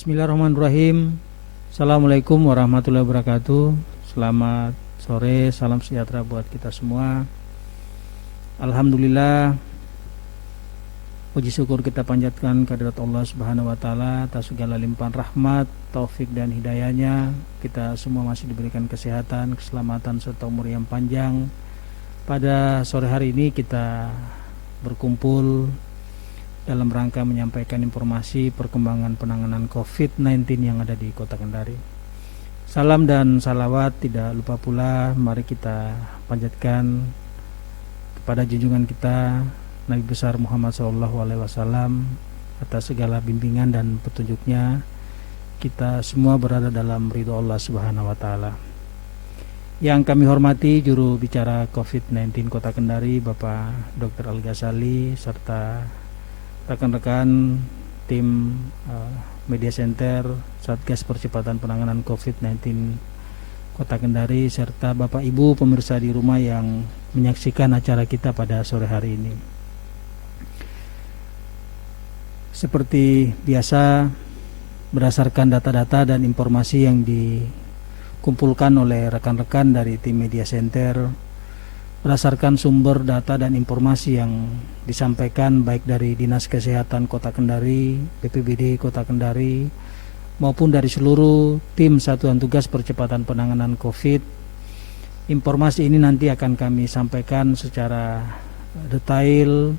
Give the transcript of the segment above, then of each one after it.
Bismillahirrahmanirrahim. Assalamualaikum warahmatullahi wabarakatuh. Selamat sore, salam sejahtera buat kita semua. Alhamdulillah, puji syukur kita panjatkan kehadirat Allah Subhanahu wa taala atas segala limpahan rahmat, taufik dan hidayahnya. Kita semua masih diberikan kesehatan, keselamatan serta umur yang panjang. Pada sore hari ini kita berkumpul dalam rangka menyampaikan informasi perkembangan penanganan COVID-19 yang ada di Kota Kendari. Salam dan salawat tidak lupa pula mari kita panjatkan kepada junjungan kita Nabi besar Muhammad SAW atas segala bimbingan dan petunjuknya. Kita semua berada dalam ridho Allah Subhanahu wa taala. Yang kami hormati juru bicara COVID-19 Kota Kendari Bapak Dr. Al-Ghazali serta rekan-rekan tim Media Center Satgas Percepatan Penanganan COVID-19 Kota Kendari serta Bapak Ibu pemirsa di rumah yang menyaksikan acara kita pada sore hari ini. Seperti biasa, berdasarkan data-data dan informasi yang dikumpulkan oleh rekan-rekan dari tim Media Center, berdasarkan sumber data dan informasi yang disampaikan baik dari Dinas Kesehatan Kota Kendari, BPBD Kota Kendari, maupun dari seluruh tim Satuan Tugas Percepatan Penanganan COVID. Informasi ini nanti akan kami sampaikan secara detail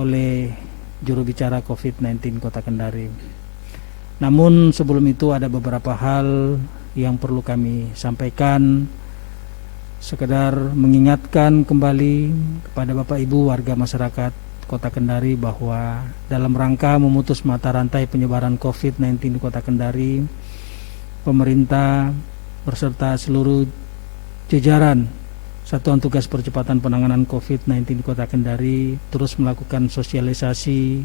oleh juru bicara COVID-19 Kota Kendari. Namun sebelum itu ada beberapa hal yang perlu kami sampaikan, sekedar mengingatkan kembali kepada Bapak Ibu warga masyarakat Kota Kendari bahwa dalam rangka memutus mata rantai penyebaran COVID-19 di Kota Kendari, pemerintah berserta seluruh jajaran Satuan Tugas Percepatan Penanganan COVID-19 di Kota Kendari terus melakukan sosialisasi,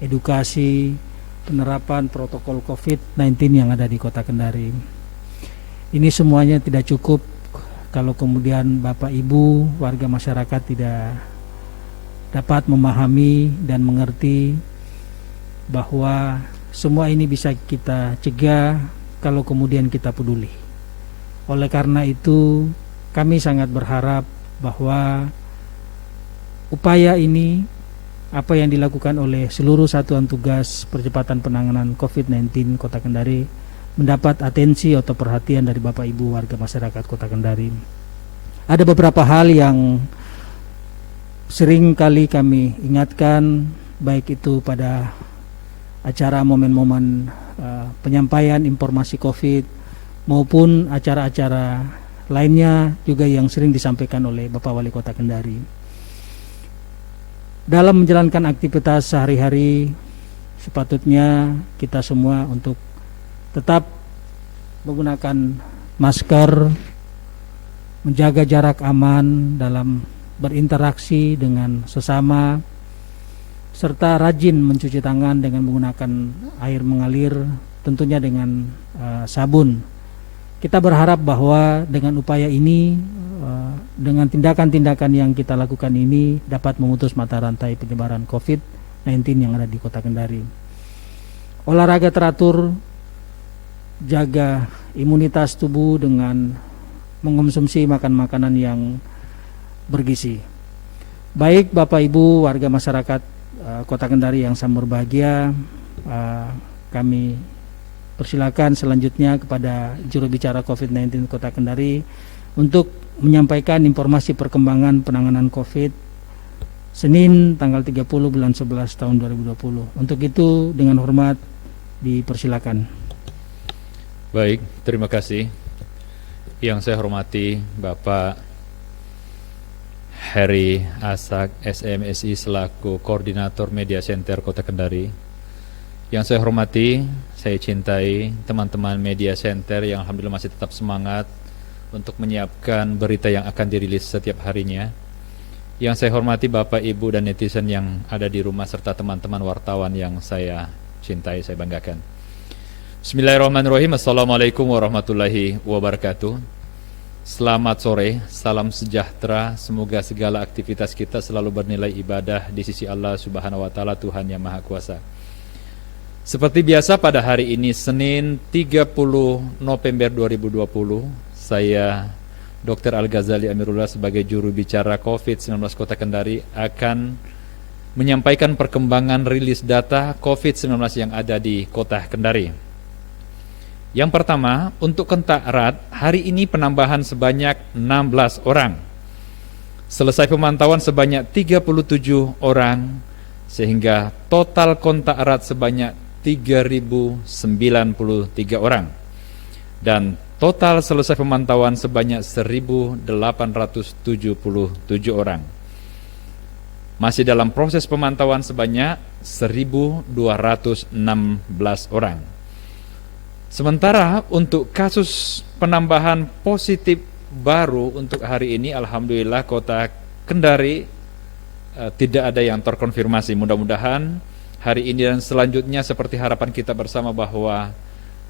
edukasi, penerapan protokol COVID-19 yang ada di Kota Kendari. Ini semuanya tidak cukup kalau kemudian Bapak Ibu warga masyarakat tidak dapat memahami dan mengerti bahwa semua ini bisa kita cegah kalau kemudian kita peduli. Oleh karena itu kami sangat berharap bahwa upaya ini, apa yang dilakukan oleh seluruh Satuan Tugas Percepatan Penanganan COVID-19 Kota Kendari mendapat atensi atau perhatian dari Bapak Ibu warga masyarakat Kota Kendari. Ada beberapa hal yang sering kali kami ingatkan, baik itu pada acara momen-momen penyampaian informasi COVID maupun acara-acara lainnya juga yang sering disampaikan oleh Bapak Wali Kota Kendari. Dalam menjalankan aktivitas sehari-hari, sepatutnya kita semua untuk tetap menggunakan masker, menjaga jarak aman dalam berinteraksi dengan sesama, serta rajin mencuci tangan dengan menggunakan air mengalir, tentunya dengan sabun. Kita berharap bahwa dengan upaya ini, dengan tindakan-tindakan yang kita lakukan ini dapat memutus mata rantai penyebaran COVID-19 yang ada di Kota Kendari. Olahraga teratur, jaga imunitas tubuh dengan mengonsumsi makanan-makanan yang bergizi. Baik Bapak Ibu warga masyarakat Kota Kendari yang sangat berbahagia, kami persilakan selanjutnya kepada juru bicara COVID-19 Kota Kendari untuk menyampaikan informasi perkembangan penanganan COVID Senin tanggal 30 bulan 11 tahun 2020. Untuk itu dengan hormat dipersilakan. Baik, terima kasih. Yang saya hormati Bapak Heri Asak SMSI selaku Koordinator Media Center Kota Kendari. Yang saya hormati, saya cintai teman-teman Media Center yang alhamdulillah masih tetap semangat untuk menyiapkan berita yang akan dirilis setiap harinya. Yang saya hormati Bapak, Ibu, dan netizen yang ada di rumah serta teman-teman wartawan yang saya cintai, saya banggakan. Bismillahirrahmanirrahim. Assalamualaikum warahmatullahi wabarakatuh. Selamat sore, salam sejahtera. Semoga segala aktivitas kita selalu bernilai ibadah di sisi Allah Subhanahu wa taala, Tuhan yang Maha Kuasa. Seperti biasa pada hari ini Senin 30 November 2020, saya Dr. Al-Ghazali Amirullah sebagai juru bicara COVID-19 Kota Kendari akan menyampaikan perkembangan rilis data COVID-19 yang ada di Kota Kendari. Yang pertama, untuk kontak erat, hari ini penambahan sebanyak 16 orang. Selesai pemantauan sebanyak 37 orang, sehingga total kontak erat sebanyak 3.093 orang. Dan total selesai pemantauan sebanyak 1.877 orang. Masih dalam proses pemantauan sebanyak 1.216 orang. Sementara untuk kasus penambahan positif baru untuk hari ini, alhamdulillah Kota Kendari tidak ada yang terkonfirmasi. Mudah-mudahan hari ini dan selanjutnya seperti harapan kita bersama bahwa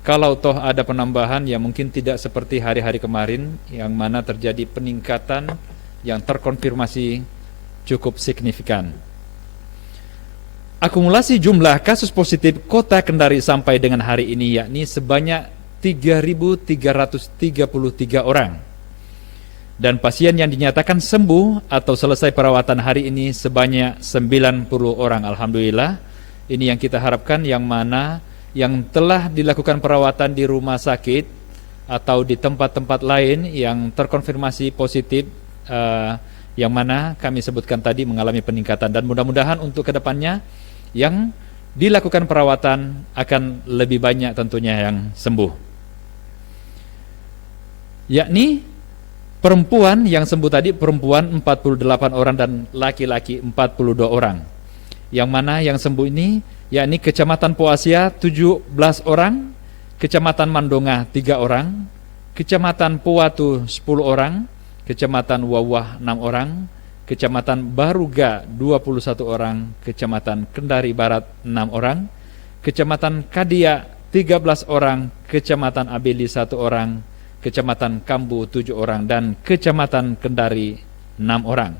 kalau toh ada penambahan ya mungkin tidak seperti hari-hari kemarin yang mana terjadi peningkatan yang terkonfirmasi cukup signifikan. Akumulasi jumlah kasus positif Kota Kendari sampai dengan hari ini yakni sebanyak 3.333 orang. Dan pasien yang dinyatakan sembuh atau selesai perawatan hari ini sebanyak 90 orang. Alhamdulillah, ini yang kita harapkan, yang mana yang telah dilakukan perawatan di rumah sakit atau di tempat-tempat lain yang terkonfirmasi positif, yang mana kami sebutkan tadi mengalami peningkatan. Dan mudah-mudahan untuk kedepannya yang dilakukan perawatan akan lebih banyak tentunya yang sembuh. Yakni perempuan yang sembuh tadi, perempuan 48 orang dan laki-laki 42 orang. Yang mana yang sembuh ini yakni Kecamatan Poasia 17 orang, Kecamatan Mandonga 3 orang, Kecamatan Puatu 10 orang, Kecamatan Wawah 6 orang, Kecamatan Baruga 21 orang, Kecamatan Kendari Barat 6 orang, Kecamatan Kadia 13 orang, Kecamatan Abeli 1 orang, Kecamatan Kambu 7 orang, dan Kecamatan Kendari 6 orang.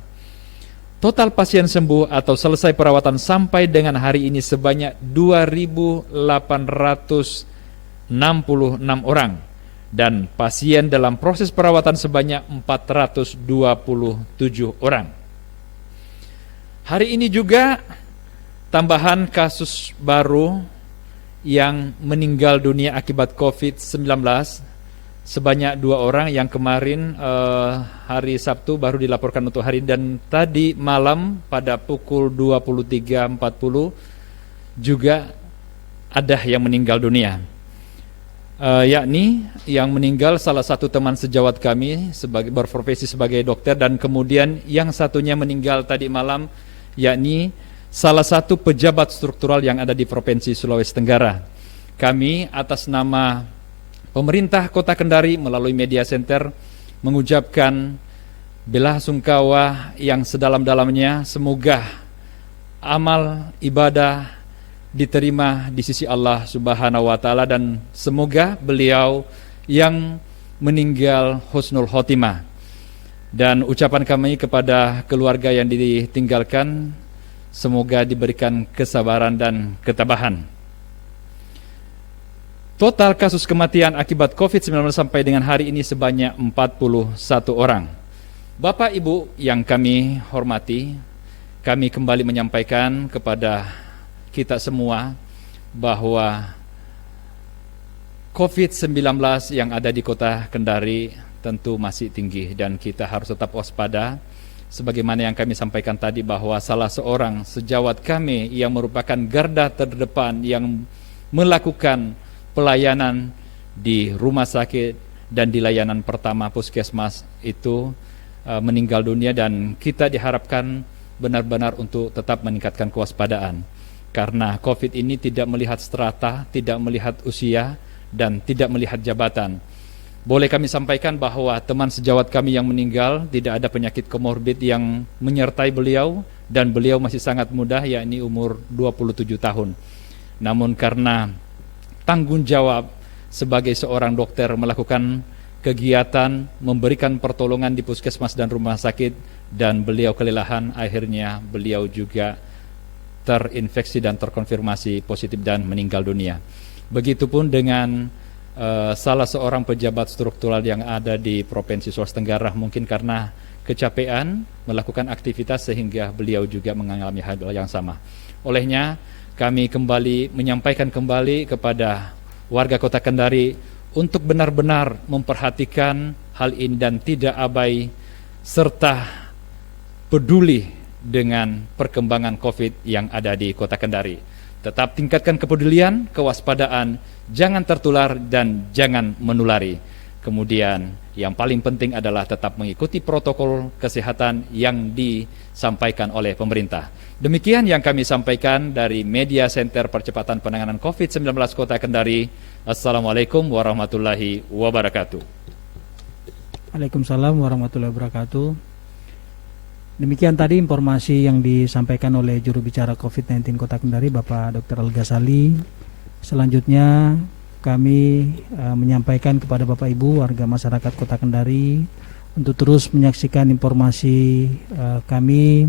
Total pasien sembuh atau selesai perawatan sampai dengan hari ini sebanyak 2.866 orang, dan pasien dalam proses perawatan sebanyak 427 orang. Hari ini juga tambahan kasus baru yang meninggal dunia akibat COVID-19 sebanyak 2 orang, yang kemarin hari Sabtu baru dilaporkan untuk hari ini, dan tadi malam pada pukul 23.40 juga ada yang meninggal dunia. Yakni yang meninggal salah satu teman sejawat kami berprofesi sebagai dokter, dan kemudian yang satunya meninggal tadi malam yakni salah satu pejabat struktural yang ada di Provinsi Sulawesi Tenggara. Kami atas nama pemerintah Kota Kendari melalui Media Center mengucapkan bela sungkawa yang sedalam-dalamnya. Semoga amal ibadah diterima di sisi Allah Subhanahu wa taala, dan semoga beliau yang meninggal husnul khotimah. Dan ucapan kami kepada keluarga yang ditinggalkan, semoga diberikan kesabaran dan ketabahan. Total kasus kematian akibat COVID-19 sampai dengan hari ini sebanyak 41 orang. Bapak Ibu yang kami hormati, kami kembali menyampaikan kepada kita semua bahwa COVID-19 yang ada di Kota Kendari tentu masih tinggi, dan kita harus tetap waspada. Sebagaimana yang kami sampaikan tadi bahwa salah seorang sejawat kami yang merupakan garda terdepan yang melakukan pelayanan di rumah sakit dan di layanan pertama puskesmas itu meninggal dunia, dan kita diharapkan benar-benar untuk tetap meningkatkan kewaspadaan, karena COVID ini tidak melihat strata, tidak melihat usia, dan tidak melihat jabatan. Boleh kami sampaikan bahwa teman sejawat kami yang meninggal tidak ada penyakit komorbid yang menyertai beliau, dan beliau masih sangat muda, yakni umur 27 tahun. Namun karena tanggung jawab sebagai seorang dokter melakukan kegiatan memberikan pertolongan di puskesmas dan rumah sakit, dan beliau kelelahan, akhirnya beliau juga terinfeksi dan terkonfirmasi positif dan meninggal dunia. Begitupun dengan salah seorang pejabat struktural yang ada di Provinsi Sulawesi Tenggara, mungkin karena kecapean melakukan aktivitas sehingga beliau juga mengalami hal yang sama. Olehnya kami kembali menyampaikan kembali kepada warga Kota Kendari untuk benar-benar memperhatikan hal ini dan tidak abai serta peduli dengan perkembangan COVID yang ada di Kota Kendari. Tetap tingkatkan kepedulian, kewaspadaan, jangan tertular dan jangan menulari. Kemudian yang paling penting adalah tetap mengikuti protokol kesehatan yang disampaikan oleh pemerintah. Demikian yang kami sampaikan dari Media Center Percepatan Penanganan COVID-19 Kota Kendari. Assalamualaikum warahmatullahi wabarakatuh. Waalaikumsalam warahmatullahi wabarakatuh. Demikian tadi informasi yang disampaikan oleh juru bicara COVID-19 Kota Kendari, Bapak Dr. Al-Ghazali. Selanjutnya kami menyampaikan kepada Bapak Ibu warga masyarakat Kota Kendari untuk terus menyaksikan informasi kami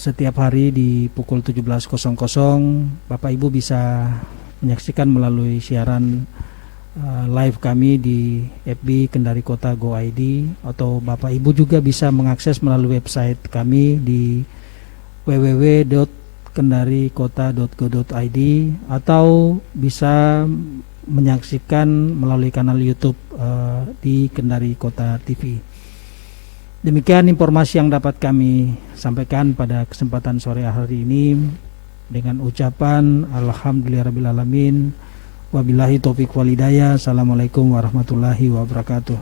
setiap hari di pukul 17.00. Bapak Ibu bisa menyaksikan melalui siaran live kami di FB Kendari Kota Go ID, atau Bapak Ibu juga bisa mengakses melalui website kami di www.kendarikota.go.id, atau bisa menyaksikan melalui kanal YouTube di Kendari Kota TV. Demikian informasi yang dapat kami sampaikan pada kesempatan sore hari ini, dengan ucapan alhamdulillahirabbil alamin. Wabillahi taufiq wal hidayah. Assalamualaikum warahmatullahi wabarakatuh.